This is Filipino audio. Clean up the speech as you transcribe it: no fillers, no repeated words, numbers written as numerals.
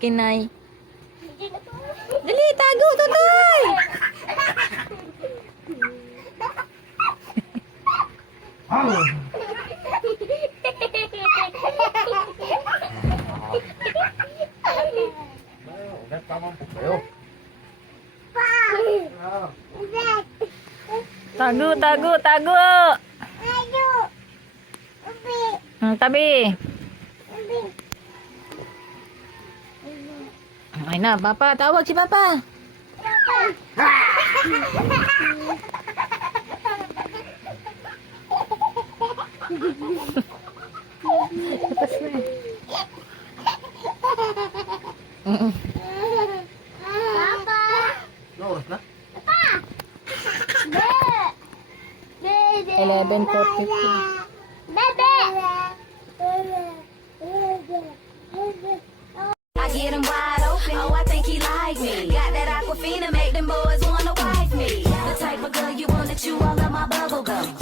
Kinay. Dali, tago, Totoy! Tago, tago, tago! Tabi. Ay na, Papa. Tawag si Papa. Lepas na. Papa. Oras na? 11:42. I get him wide open. Oh, I think he like me. Got that Aquafina, make them boys wanna wife me. The type of girl you wanna chew all of my bubble gum.